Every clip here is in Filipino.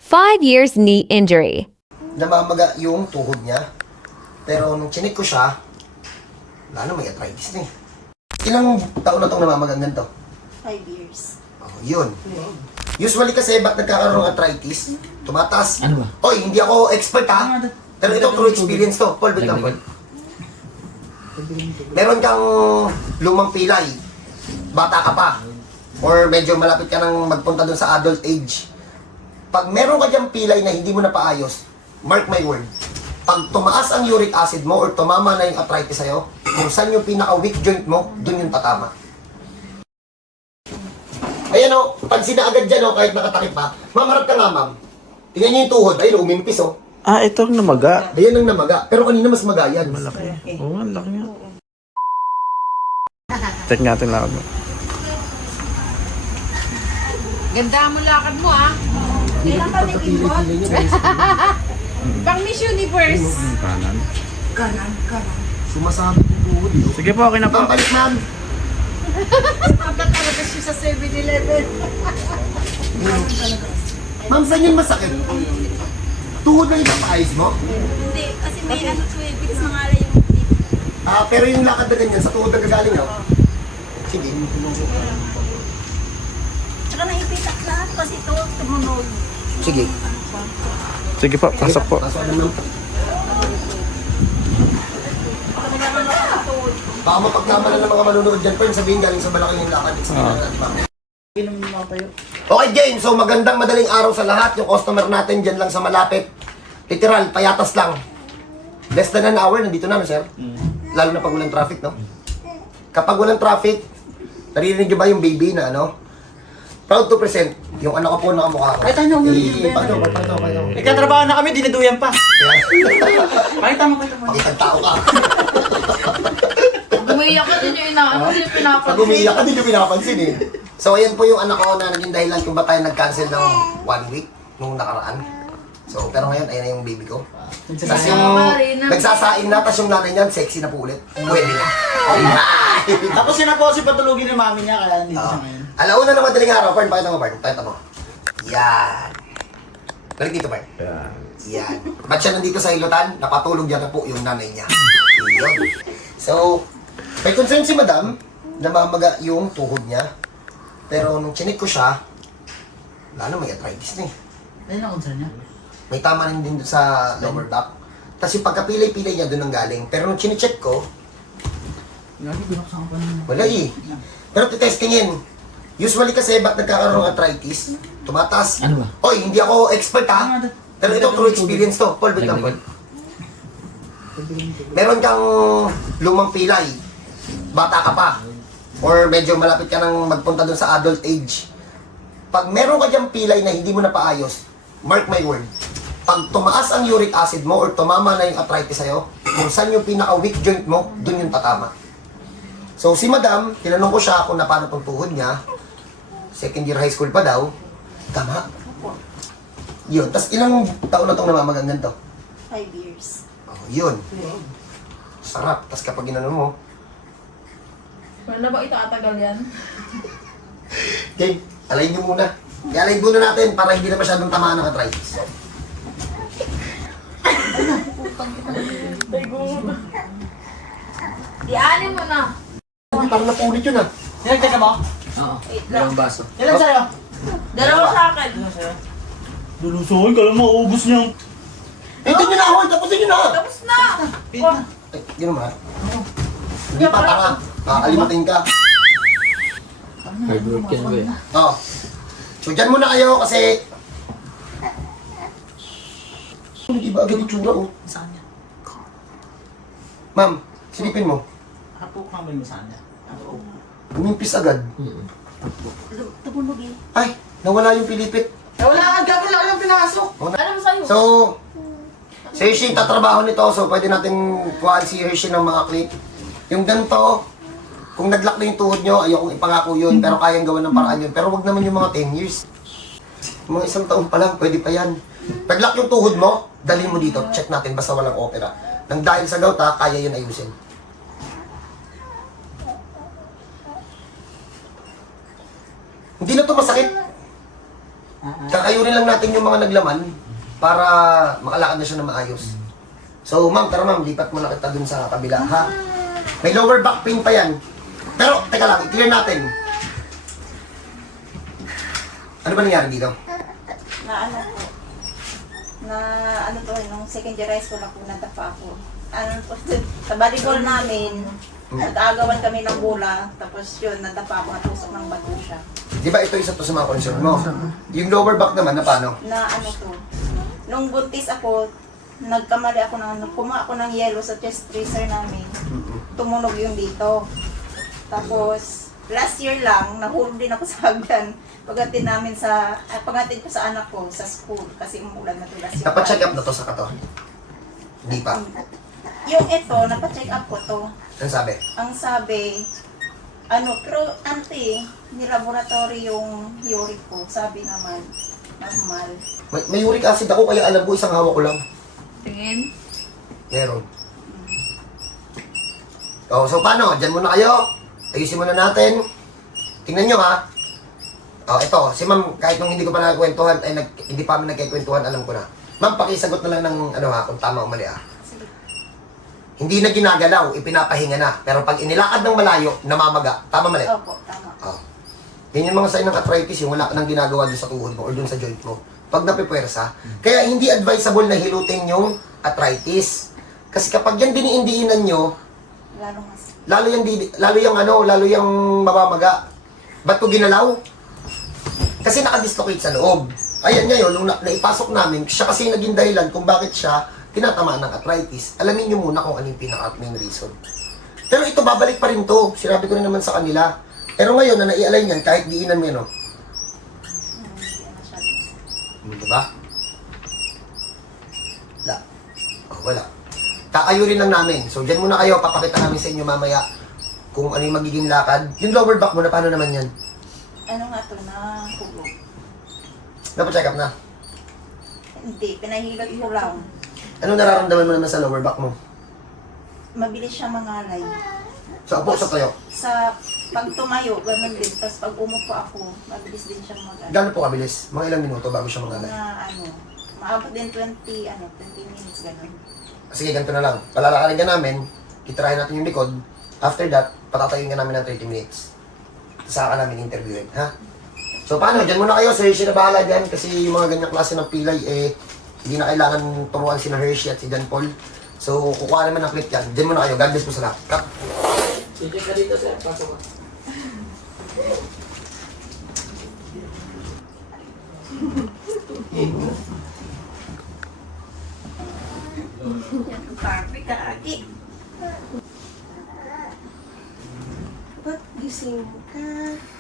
5 years knee injury. Namamaga yung tuhod niya. Pero nung chinik ko siya, wala na, may arthritis na eh. Ilang taon na itong namamagang ganito? 5 years. Oh, yun. Usually kasi, ba't nagkakaroon ng arthritis? Tumataas. Ano ba? Oy, hindi ako expert ha. Pero ito, true experience to. Paul, wait lang, Paul. Meron kang lumang pilay. Bata ka pa. Or medyo malapit ka nang magpunta dun sa adult age. Pag meron ka diyang pilay na hindi mo na paayos, mark my word, pag tumaas ang uric acid mo or tumama na yung arthritis sa'yo, kung saan yung pinaka-weak joint mo, dun yung tatama. Ayan o, pansin na agad dyan o, kahit nakatakip pa. Ma'am, harap ka nga ma'am. Tingnan niyo yung tuhod. Ayun, umimpis o. Ah, ito ang namaga. Ayan ang namaga. Pero kanina mas magayan. Malaki. Oo, ang laki nga. Check natin lakad mo. Ganda mo lakad mo ah. Kailan ka nag-inbot? Pang Miss Universe. Kanan. Kanan. Sumasabi yung tuhod. No? Sige po, okay na po. Ma'am, balik ma'am. Dapat talaga siya sa 7-Eleven. Ma'am, saan yun masakit? Tuhod na ipapaayos mo? Hindi, kasi may ano to eh, bilis mangalay yung tip. Ah, pero yung lakad na ganyan, sa tuhod na gagaling no? Sige. Tsaka naipitak lahat kasi ito, tumunog. Sige. Sige po, pasok po. Pasok na ma'am. Baka mapagkamalan ng mga manunood dyan, Pern, sabihin galing sa malaking yung lakad. Sabihin na natin, ma'am. Okay, game. So, magandang madaling araw sa lahat. Yung customer natin dyan lang sa malapit. Literal, payatas lang. Less than an hour, nandito na, no, sir? Lalo na pag walang traffic, no? Kapag walang traffic, naririnig nyo ba yung baby na, ano? Proud to present, yung anak ko po nakamukha ko. Ay, tayo, Paano? Nagkatrabaho na kami, dinuduyan pa. Pakita mo. Pakitang tao ka. Umiiyak ka din yung inaano yung pinapansin. Pag umiiyak ka, hindi nyo pinapansin eh. So, ayan po yung anak ko na naging dahilan kung ba tayo nag-cancel ng 1 week nung nakaraan. So, pero ngayon, ayan na yung baby ko. Tapos yung nagsasaing na, tapos yung nanay niyan, sexy na po ulit. Pwede na. Alright! Tapos yun na po kasi patulugin ng mami niya, kaya nandito siya ngayon. Alauna na madaling araw, Pern. Pakita mo, Pern. Pakita mo. Yan. Balik dito, Pern. Yan. Ba't siya nandito sa ilutan? Napatulog yan na po yung nanay niya. Yun. So, may concern si madam, namamaga yung tuhod niya. Pero nung chinik ko siya, wala na, may arthritis na eh. Ayun ang concern niya. May tama rin din doon sa lower back. Tapos yung pagkapilay-pilay niya doon ang galing. Pero nung chinecheck ko, Lagi, binuksan ko pa naman. wala eh. Pero titestingin. Usually kasi, ba't nagkakaroon ng arthritis? Tumataas. Ano ba? Oy, hindi ako expert ha. Pero ito, true experience to. Paul, wait lang, Paul. Meron kang lumang pilay. Bata ka pa. Or medyo malapit ka nang magpunta dun sa adult age. Pag meron ka diyang pilay na hindi mo na paayos, mark my word, pag tumaas ang uric acid mo or tumama na yung arthritis sa'yo, kung saan yung pinaka-weak joint mo, dun yung tatama. So si madam, tinanong ko siya kung paano tong tuhod niya. Second year high school pa daw. Tama. Yun. Tapos ilang taon na itong namamagang ganito? 5 years. Oh, yun. Sarap. Tapos kapag ginano mo, Wala ba ito atagal yan? okay, alayin nyo muna. I-alayin muna natin para hindi na masyadong tamaan ng arthritis. Iaanin mo na. Parang napulit yun ah. Nilagtag ka mo? Oo. Dalawang baso. Ilan sa'yo? Dalawa sa akin. Lulusoy ka lang, maubos niyang. Ito nyo na ako, tapusin nyo na! Tapos na. Ay, yun naman. Hindi pa tanga. Makakalimutin ka. Hard work yan ba eh. Oh. So dyan muna kayo kasi... Hindi ba agad itsura oh? Saan niya? Ma'am, silipin mo. Hapo ka mo saan niya? Umimpis agad. Tumunog eh. Ay, nawala yung pilipit. Eh wala ka, gagawin lang yung pinasok. Ano mo sa'yo? So, si Hershey tatrabaho nito, so pwede natin kuhaan si Hershey ng mga clip. Yung ganito, kung nag-lock na yung tuhod nyo, ayokong ipangako yun, pero kayang gawan ng paraan yun. Pero wag naman yung mga 10 years. Mga 1 taon pa lang, pwede pa yan. Pag-lock yung tuhod mo, dalhin mo dito, check natin basta walang opera. Nang dahil sa gout ha, kaya yun ayusin. Hindi na to masakit. Kakayunin lang natin yung mga naglaman para makalakad na siya na maayos. So, ma'am, tara ma'am, lipat mo na kita dun sa kabila, ha? May lower back pain pa yan. Pero, teka lang, i-clear natin. Ano ba nangyari dito? Na ano po. Na ano to, nung second year high school ako, nadapa ako. Ano po, sa volleyball namin, nag-aagawan kami ng bola, tapos yun, nadapa ako, natusok ng bato siya. Di ba ito isa to sa mga concern mo? Yung lower back naman, na paano? Na ano to, nung buntis ako, nagkamali ako ng, kuma ako ng yellow sa chest tracer namin. Tumunog yung dito. Tapos, last year lang, nahulog din ako sa hagdan. Pagdating namin sa, pagdating ko sa anak ko, sa school, kasi umuulan na to last year. Napacheck up na to sa kato? Hindi pa. Yung ito, napacheck up ko to. Ano sabi? Ang sabi, ano, pero ante, nilaboratory yung uric ko. Sabi naman, normal. May uric acid ako, kaya alam ko, isang hawak ko lang. Tingin. Meron. Oh, so paano? Diyan muna kayo. Ayusin muna natin. Tingnan nyo ha. Oh, ito. Si ma'am, kahit nung hindi ko pa nakakwentuhan, ay hindi pa kami nagkikwentuhan, alam ko na. Ma'am, pakisagot na lang ng ano ha, kung tama o mali ha. Hindi na ginagalaw, ipinapahinga na. Pero pag inilakad ng malayo, namamaga. Tama mali? Opo, tama. Oh. Yan yung mga sign ng arthritis, yung wala ka nang ginagawa dun sa tuhod mo or dun sa joint mo. Pag napipwersa. Kaya hindi advisable na hilutin yung arthritis. Kasi kapag yan diniindiinan nyo, Lalo mas. lalo yung mamamaga. Ba't ko ginalaw? Kasi nakadislocate sa loob. Ayan ngayon, nung naipasok namin, siya kasi naging dahilan kung bakit siya tinatamaan ng arthritis. Alamin nyo muna kung ano yung pinaka-main reason. Pero ito, babalik pa rin to. Sinabi ko rin naman sa kanila. Pero ngayon, na nai-align yan, kahit diinan mo yan, no? Diba? Wala. Oh, wala. Kakayurin lang namin. So, dyan muna kayo. Papakita namin sa inyo mamaya kung ano yung magiging lakad. Yung lower back mo na, paano naman yan? Ano nga to na hulog? Napacheck up na. Hindi, pinahilot ko lang. Ano nararamdaman mo naman sa lower back mo? Mabilis siya mangalay. Sa upo, sa tayo. Sa pag tumayo, ganun din. Tapos pag umupo ako, mabilis din siyang mag-alay. Gano'n po kabilis? Mga ilang minuto bago siya mangalay? Mga ano, maabot din 20 minutes ganun. Sige, ganito na lang. Palalakarin ka namin, kitirahin natin yung likod. After that, patatayin ka namin ng 30 minutes. Saka namin interviewin, ha? So, paano? Diyan muna kayo. Si Hershey na bahala dyan. Kasi yung mga ganyang klase ng pilay, hindi na kailangan turuan si na Hershey at si John Paul. So, kukuha naman ng clip yan. Diyan muna kayo. God bless po sa lahat. Cut. Sige ka dito, sir. Pasok ka. Yan ang Barbie kaagi. Ba't gising ka?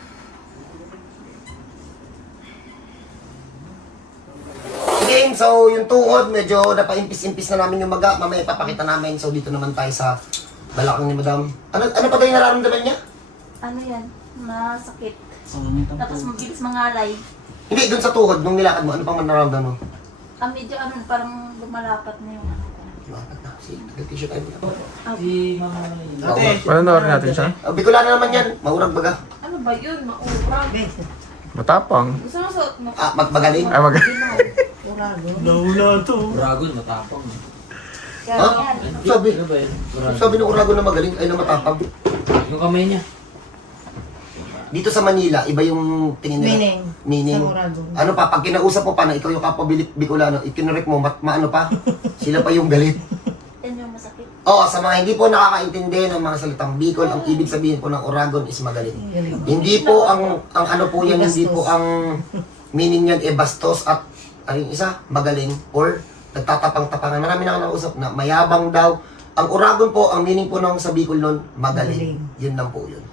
Game, so yung tuhod, medyo napaimpis-impis na namin yung maga. Mamaya ipapakita namin. So, dito naman tayo sa balakang ni Madam. Ano pa tayo nararamdaman niya? Ano yan? Masakit. Tapos mabilis mangalay. Hindi, dun sa tuhod, nung nilakad mo, ano pang nararamdaman mo? Medyo ano, parang lumalapat na yung ano ko. Liwakat na. Sige, nag-tissue tayo. Si Mama. Ate, Ano na natin siya? Bicolana naman yan. Maurag baga. Ano ba yun? Maurag. Matapang. Gusto mo suot mo? Magmagaling. Ay, nawala to. Dragon, matapang. Kaya Ha? yan. Sabi, Ano ba yun? sabi ng urago na magaling ay na matapang. Yung kamay niya. Dito sa Manila, iba yung tingin nila. Meaning. Ano pa, pag kinausap mo pa na ikaw yung kapabilit Bicolano, ikinurek mo, maano pa, sila pa yung galit. Yan yung masakit. Oo, sa mga hindi po nakakaintindi ng mga salitang Bicol, ang ibig sabihin po ng Oragon is magaling. Hindi po ang ano po yan, hindi po ang meaning yan bastos at ano yung isa, magaling or nagtatapang-tapangan. Marami na nakausap na mayabang daw. Ang Oragon po, ang meaning po ng sa Bicol nun, magaling. Yun lang po yun.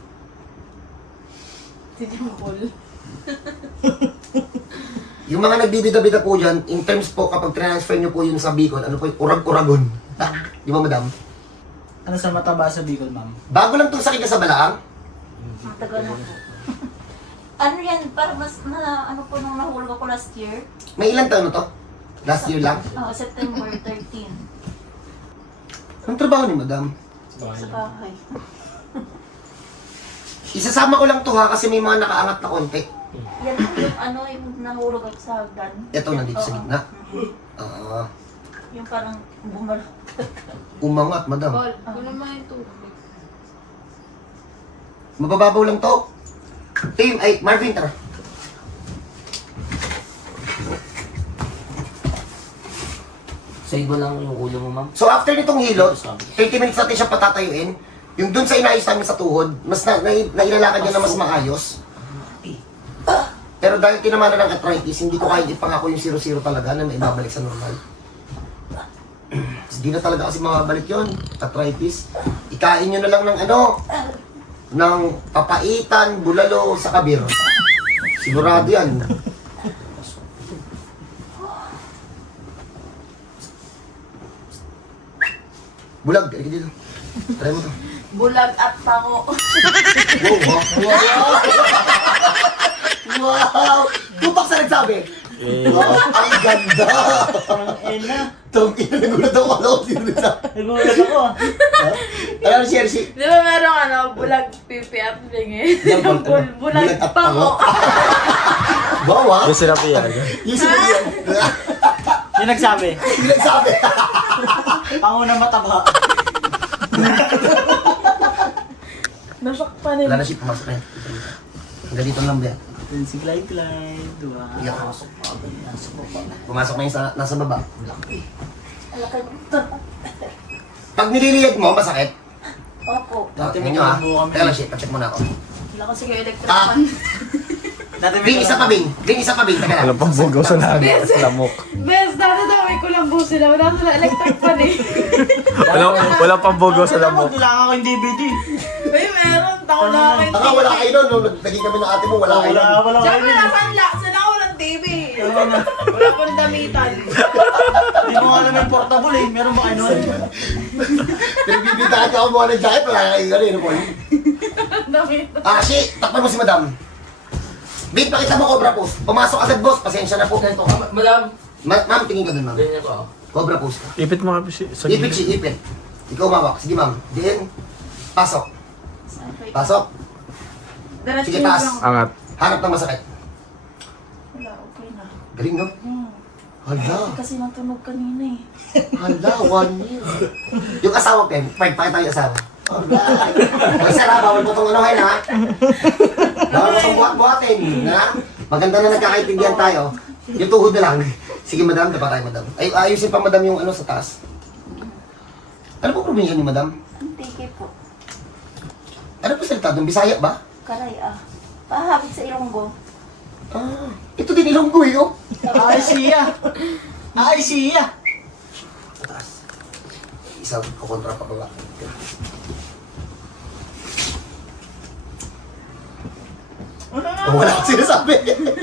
Yung mga nagbibida-bida po dyan, in terms po, kapag transfer nyo po yun sa Bicol, ano po yung Urag-Uragon. Di ba, madam? Ano sa mataba sa Bicol, ma'am? Bago lang itong sakit na sa balaang, Matagal na po. Ano yan, parang mas, ano po nung nahulog ako last year? may ilang taon na to? Last year lang? September 13. Anong trabaho ni madam? Sa bahay. Isasama ko lang to ha, kasi may mga nakaangat na konti. Yan po yung ano, yung nahulog ako sa hagdan. Ito, nandito sa Oo. gitna. Ah, Yung parang bumalok. umangat, madam. Ball, ano naman yung tubig? Mabababaw lang to. Team, ay, Marvin, tara. Sa iba lang yung ulo mo, ma'am. So after nitong hilot, 30 minutes natin siya patatayuin. Yung dun sa inayos namin sa tuhod, mas nailalakad niya na mas maayos. Pero dahil tinamana ng arthritis, hindi ko kaya ipangako yung 0-0 talaga na maibabalik sa normal. Hindi na talaga kasi mababalik yun, arthritis. Ikain nyo na lang ng ano, ng papaitan, bulalo sa kabir. Sigurado yan. Bulag, halika dito. Try mo to. Bulag at pango. Wow! Wow! Wow! Tupak sa nagsabi. Wow, ang ganda! Ang ena. Tong ina, nagulat ako. Alam ko sino nagsabi. Nagulat ako ah. Alam mo, Sherry, Di ba merong ano, bulag pipi at bingi? Bulag pango. Wow, ah! Yung sinabi yan. Yung sinabi yan. Yung nagsabi. Yung nagsabi. Panguna mataba. Nasakpan Wala na siya, pumasok na yan. Hanggang dito lang ba yan? Si Clyde. Diba? Iyak. Pumasok na yung nasa baba. Pag nililiyag mo, masakit. Opo. Dati may Tingnan nyo, ah. kalabo kami. Teka lang, shit. Pacheck muna ako. Wala kasi kayo electric Ah. fan. Dati may Bing, isa pa, Bing. Bing, isa pa, Bing. Teka lang. Walang pambugaw sa langit. Lamok. Bes, dati daw may kulambo sila. Wala sila electric fan eh. Walang pambugaw sa lamok. Kailangan ko yung DVD. Uy, meron. Tako na kayo. Baka wala kayo nun. Nung naging kami ng ate mo, wala kayo nun. Wala Siyempre, kayo. nasanla. Sana ako ng TV. Wala pong damitan. Hindi mo alam yung portable eh. Meron ba kayo nun? Pinagbibitahan ka ako mga ng jacket, wala kayo ganun. Paul. Damitan. Ah, shit. Takpan mo si madam. Bing, pakita mo Cobra Pose. Pumasok agad, boss. Pasensya na po. Madam. Ma'am, tingin ka dun, ma'am. Ganyan ko. Cobra Pose. Ipit mo nga sa Ipit siya, ipit. Ikaw umawak. Sige, ma'am. Then, pasok. Pasok. Diretso Sige, taas. lang. Angat. Hanap ng masakit. Wala, okay na. Galing, no? Hala. Kasi natunog kanina eh. Hala, 1 year. Yung asawa, Pem. Pakita yung asawa. Alright. Ay, Sarah, bawal mo itong anuhin, ha? Bawal mo itong buhat-buhatin, ha? Maganda na nagkakaintindihan tayo. Yung tuhod na lang. Sige, madam, dapat tayo, madam. Ay, ayusin pa, madam, yung ano sa taas. Ano po probinsya ni madam? Antike po. Ano po salita doon? Bisaya ba? Karay ah. Pahabit sa Ilonggo. Ah, ito din Ilonggo, eh, oh. Ay, siya. Ay, siya. Sa taas. Isa ko kontra pa baba. Oh, wala akong sinasabi.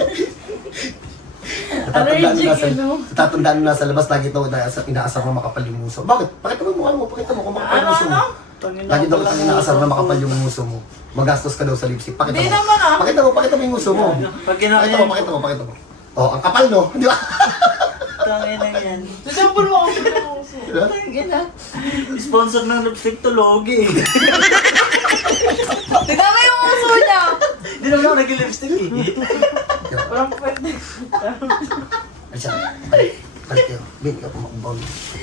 Natatandaan na nasa labas, lagi ito inaasar na makapal yung muso. Bakit? Pakita mo yung mukha mo, pakita mo kung makapal yung muso mo. Lagi daw kitang inaasar na makapal yung muso mo. Magastos ka daw sa lipstick. Pakita Di mo. naman ah. Pakita mo yung muso mo. Pag ginawa niya Pakita mo. Oh, ang kapal no, di ba? Tangin na yan. Sasampul mo ako sa puso. Sponsor ng lipstick to Logi. Tignan mo yung uso niya. Hindi naman ako nag-lipstick eh. Parang pwede. Ay siya, balik kayo. Bin, ikaw pumakbaw.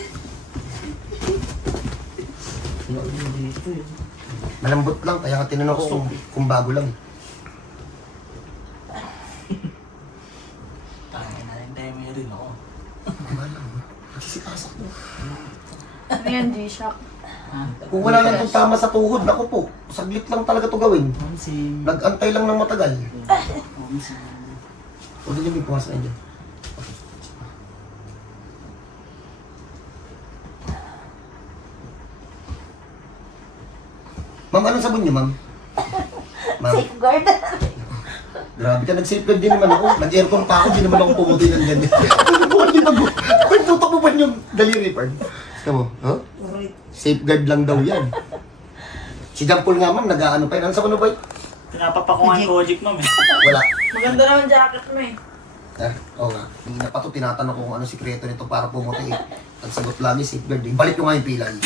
Malambot lang, kaya nga tinanong ko kung bago lang. Tangin na rin tayo may rin ako. Magsisipasok mo. Ano yan, G-Shock? Kung wala lang itong tama sa tuhod, naku po, saglit lang talaga ito gawin. Onsin. Nag-antay lang ng matagal. Onsin. Huwag niyo may pumasok na dyan. Ma'am, anong sabon niyo, ma'am? Ma'am, Safeguard. grabe ka, nag-safeguard din naman ako. Nag-aircon pa ako, di naman ako pumuti ng ganyan. Bakit di bago? Bakit tutok mo pa yung daliri, Pard? Ito mo, huh? Safeguard lang daw yan. Si Jampol nga, ma'am, nag-aano pa yun. Ano sabon na ba yun? Pinapapakungan ko Ojik, ma'am eh. Wala. Maganda naman jacket mo eh. Oo nga. Hindi na pa ito, tinatanong ko kung ano sikreto nito para pumuti eh. Ang sagot lagi, safeguard eh. Balik ko nga yung pilay.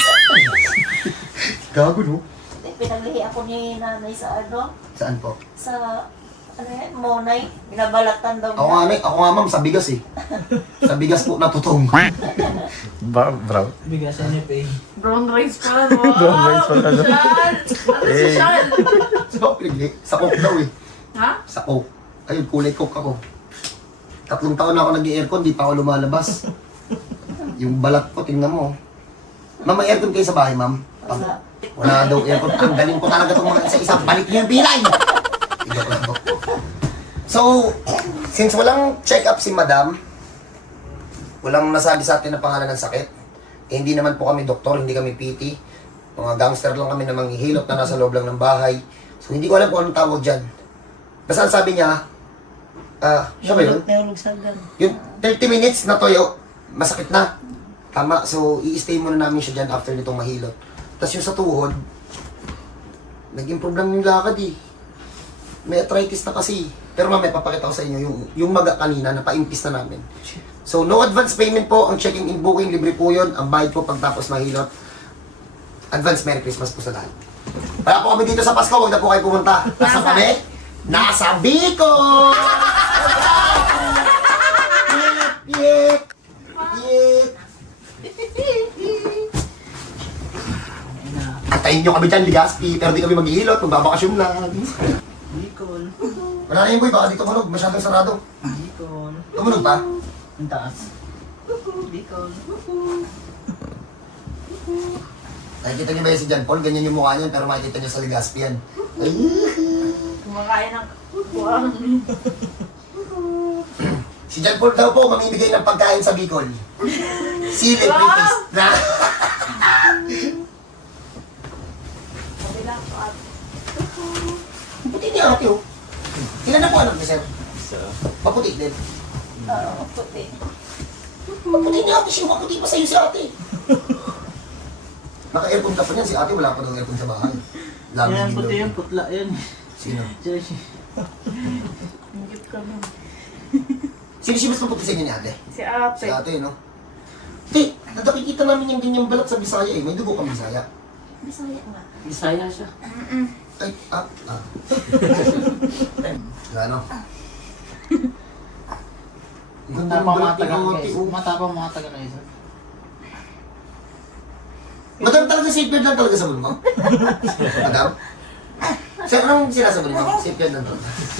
Gago, no? Pinaglihi ako ni nanay sa ano? Saan po? Sa Ano yan? Monay? Binabalatan daw Ako nga ma'am, sa bigas eh. Sa bigas po natutong. Bro. Bigasan niya pa eh. Brown rice pala, no? Brown rice pala. Shal! Ano si Shal? So, sa coke daw eh. Ha? Sa coke. Ayun, kulay coke ako. 3 taon na ako nag-aircon, di pa ako lumalabas. Yung balat ko, tingnan mo. Ma'am, may aircon kayo sa bahay, ma'am? Wala daw aircon. Ang galing ko talaga itong mga isa-isa. Balik niyo yung pilay! Joke lang po. So, since walang check-up si madam, walang nasabi sa atin na pangalan ng sakit, eh, hindi naman po kami doktor, hindi kami PT. Mga gangster lang kami na manghihilot na nasa loob lang ng bahay. So, hindi ko alam kung anong tawag dyan. Basta ang sabi niya, siya ba yun? Yung 30 minutes na toyo, masakit na. Tama, so i-stay muna namin siya dyan after nitong mahilot. Tapos yung sa tuhod, nag-improve lang yung lakad eh. May arthritis na kasi. Pero mamaya papakita ko sa inyo yung maga kanina na paimpis na namin. So no advance payment po, ang checking in booking, libre po yun. Ang bayad po pagtapos mahilot. Advance Merry Christmas po sa lahat. Para po kami dito sa Pasko, huwag na po kayo pumunta. Nasa kami? Nasa Bicol! Yek! Yek! Atayin nyo kami dyan, Ligaspi, pero di kami maghihilot, magbabakasyon lang. Bicol. Wala na yun, boy, baka di tumunog, masyadong sarado. Bicol. Tumunog pa? Ang taas. Bicol. Nakikita nyo ba yun si John Paul? Ganyan yung mukha niyan, pero makikita nyo sa Ligaspi yan. Ay. Kumakain ng buwang. Si John Paul daw po, mamimigay ng pagkain sa Bicol. Sili, pre-taste na. Puti niya ate, oh. Ilan na po anak niya, sir? Maputi din. Oo, puti. Maputi niya ate siya, maputi pa sa'yo si ate. Naka-aircon ka pa niyan, si ate wala pa daw aircon sa bahay. Lagi Yan, din puti daw. yan, putla yan. Sino? Jersey. Hingit ka mo. Sino si mas maputi sa inyo ni ate? Si ate. Si ate, no? Te, nakikita namin yung ganyang balat sa Bisaya eh. May dugo kang Bisaya. Bisaya nga. Bisaya siya. Ay, Ano? Ganda ng balat ni ate, oh. Matapang mga taga na isa. Madam, talaga safe beard lang talaga sabon mo? Madam? Sir, anong sinasabon mo? Safe beard lang to.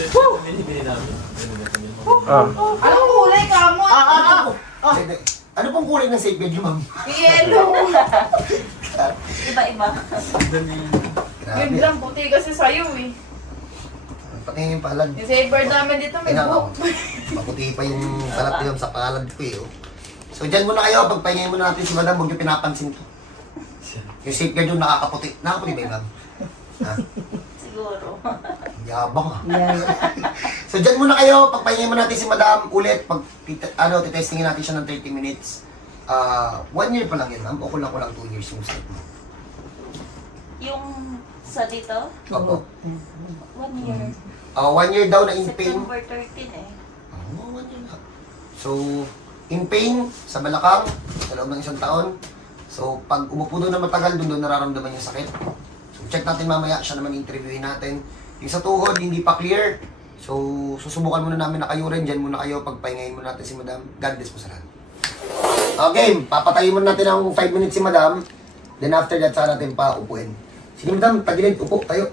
Anong kulay ka mo? Ano pong kulay ng safe beard niyo, ma'am? Yellow. Iba-iba. Yun lang, puti kasi sa'yo eh. Patingin yung palad. Yung saber namin dito may Tingnan book. ako. Maputi pa yung palad yun sa palad ko eh. Oh. So dyan muna kayo, pagpahingin muna natin si madam, huwag yung pinapansin to. Yung safe guard yung nakakaputi. Nakakaputi ba yung ma'am? Ha? Siguro. Yabang ah. So dyan muna kayo, pagpahingin muna natin si madam ulit. Pag titestingin natin siya ng 30 minutes. 1 year pa lang yun ma'am. O kulang 2 years yung set mo. Yung sa dito, Opo. 1 year. 1 year daw na in pain. September 13 eh. Oo, 1 year na. So, in pain, sa balakang, sa loob ng 1 taon. So, pag umupo doon na matagal, doon nararamdaman yung sakit. So, check natin mamaya, siya naman interviewin natin. Yung sa tuhod, hindi pa clear. So, susubukan muna namin na kayo rin. Diyan muna kayo, pagpahingayin muna natin si madam. God bless po sa lahat. Okay, papatayin muna natin ng 5 minutes si madam. Then after that, saan natin pa upuin. Sige madam, tagilid, upo, tayo.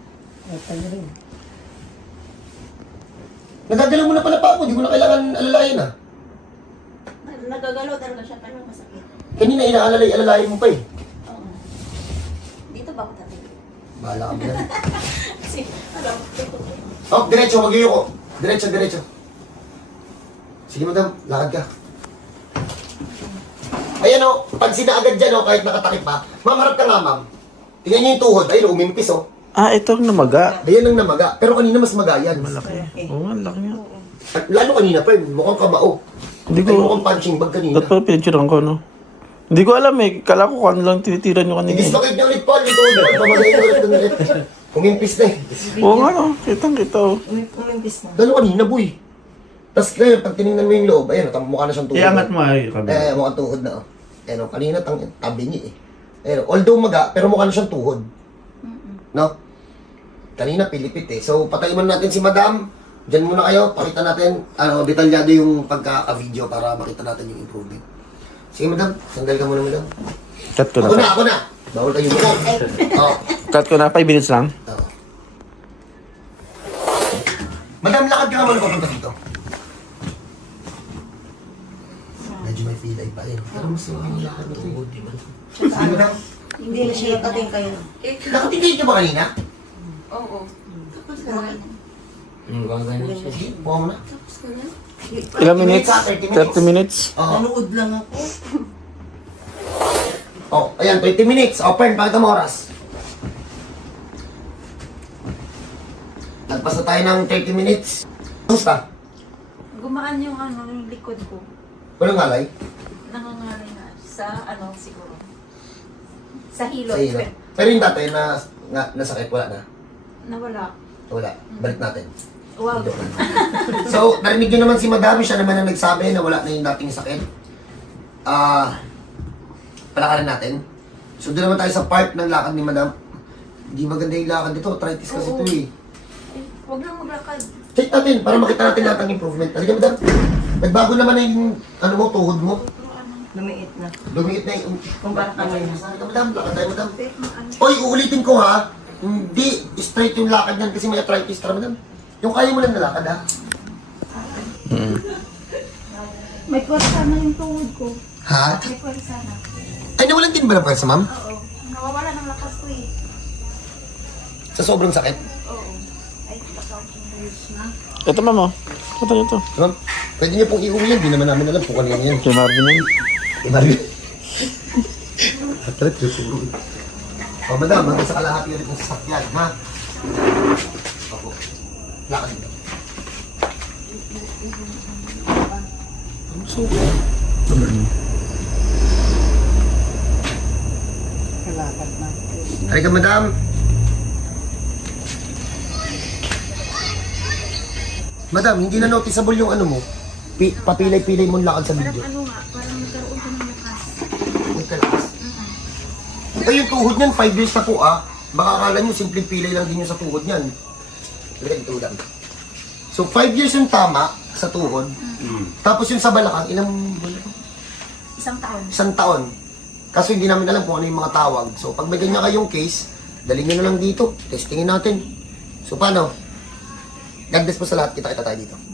Nagagalaw mo na pala pa ako, di mo na kailangan alalayan ah. Nagagalaw talaga siya pero masakit. Kanina alalayan mo pa eh. Oo. Dito ba ako dati? Bahala ka mo yan. Kasi, alam, Oh, diretso, mag-iyo ko. Diretso. Sige madam, lakad ka. Ayan o, pag sinaagad dyan o, kahit nakatakip pa, ma'am, harap ka nga ma'am. Tingnan niyo yung tuhod, ayun o, umimpis o. Ito ang namaga. Ayan ang namaga, pero kanina mas maga yan. Malaki. Oo, ang laki niya. At lalo kanina pa yun, mukhang kamao. Hindi Ay, ko, mukhang punching bag kanina. dapat pala pinicturean ko, no? Hindi ko alam eh. Kala ko kung ano lang tinitira nyo kanina. I-dislocate niya ulit Paul, yung tuhod. Pamagay niya ulit. Umimpis na eh. Oo nga, no? Kitang-kita, oh. Lalo kanina, boy. Tapos ngayon, pag tinignan mo yung loob, ayun, mukha na siyang tuhod. Iangat mo ay, kabi. Mukhang tuhod na oh. Ayun, kanina tabi niya eh. Ayun, although maga, pero mukha na siyang tuhod. No? Kanina pilipit eh. So, patayin muna natin si madam. Diyan muna kayo, pakita natin, detalyado yung pagka-video para makita natin yung improvement. Sige, madam. Sandal ka muna, madam. Cut ko na. Ako na. Bawal kayo mo. Oo. Cut ko na, 5 minutes lang. Oo. Madam, lakad ka naman papunta dito. Medyo may pilay pa rin. Pero mas yung lakad mo ito. Sige, madam. Hindi na siya kating kayo. Nakatingin ka ba kanina? Oo. Ganyan siya. Sige, buka mo na. Ilang minutes? 30 30 minutes? Oo. Nanood lang ako. Oh, ayan, 20 minutes. Open, pakita mo oras. Nagpasa tayo ng 30 minutes. Kamusta? Gumaan yung yung likod ko. Walang alay? Nangangalay na. Sa siguro. Sa Sa hilot. iyo. Pero yung dati na nasakit, wala na. Nawala. Wala. Balik natin. Wow. So, narinig nyo naman si Madam, siya naman ang nagsabi na wala na yung dating sakit. Palakarin natin. So, doon naman tayo sa part ng lakad ni Madam. Hindi maganda yung lakad dito. Arthritis kasi Oo. ito eh. Ay, huwag lang maglakad. Check natin para makita natin lahat ng improvement. Halika, Madam. Nagbago naman na yung tuhod mo. Lumiit na. Lumiit na yung... Kumpara kanina. Halika, Madam. Lakad tayo, Madam. Oy, uulitin ko ha. Hindi straight yung lakad yan kasi may arthritis. Tara, Madam. Yung kaya mo lang nalakad ha. May kwarsa na yung tuhod ko. Ha? May kwarsa na. Ay, nawalan din ba ng pwersa, ma'am? Oo. Nawawala ng lakas ko eh. Sa sobrang sakit? Oo. Ay, baka na. Ito, ma'am, oh. Ito. Ma'am, pwede niyo pong iuwi yan. Di naman namin alam kung kanina yan. Kay Marvin yan. Ibaril. Atret, susuro. O, madam, hanggang sa kalahati ulit ng sasakyan, ha? Opo. Lakad dito. Ang suko. Halika, madam. Madam, hindi na noticeable yung ano mo. Papilay-pilay mo lakad sa video. Ano nga, parang nagkaroon ko ng lakas. Nagkalakas. Ay, yung tuhod niyan, 5 years na po Baka akala nyo, simpleng pilay lang din yung sa tuhod niyan. Lagay ito lang. So, 5 years yung tama sa tuhod. Tapos yung sa balakang, ilang buwan? Isang taon. 1 taon. Kaso hindi namin alam kung ano yung mga tawag. So, pag may ganyan kayong case, dalhin nyo na lang dito. Testingin natin. So, paano? God bless po sa lahat. Kita-kita tayo dito.